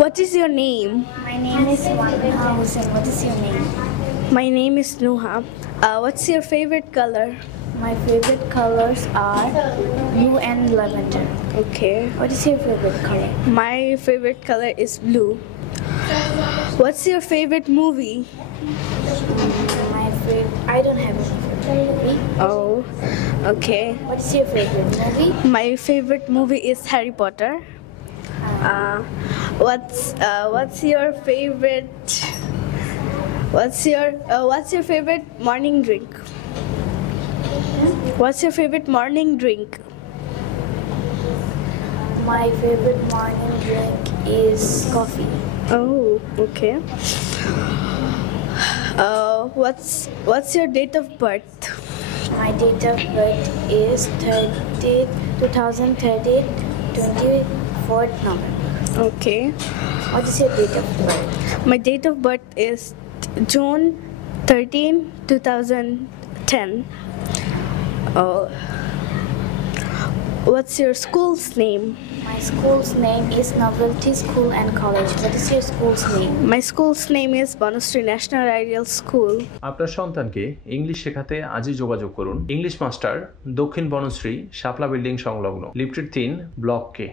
What is your name? My name is Nuha Hussain. What is your name? My name is Nuha. What's your favorite color? My favorite colors are blue and lavender. Okay. What is your favorite color? My favorite color is blue. What's your favorite movie? I don't have any favorite movie. Oh, okay. What is your favorite movie? My favorite movie is Harry Potter. What's your favorite? What's your favorite morning drink? What's your favorite morning drink? My favorite morning drink is coffee. Oh, okay. What's your date of birth? My date of birth is 2013, 24th November. Okay. What is your date of birth? My date of birth is June 13, 2010. What's your school's name? My school's name is Novelty School and College. What is your school's name? My school's name is Banusri National Ideal School. আপনার সন্তানকে English শেখাতে আজই যোগাযোগ করুন English master দক্ষিণ বনশ্রী শাপলা building সংলগ্ন লিফটের 3 block কে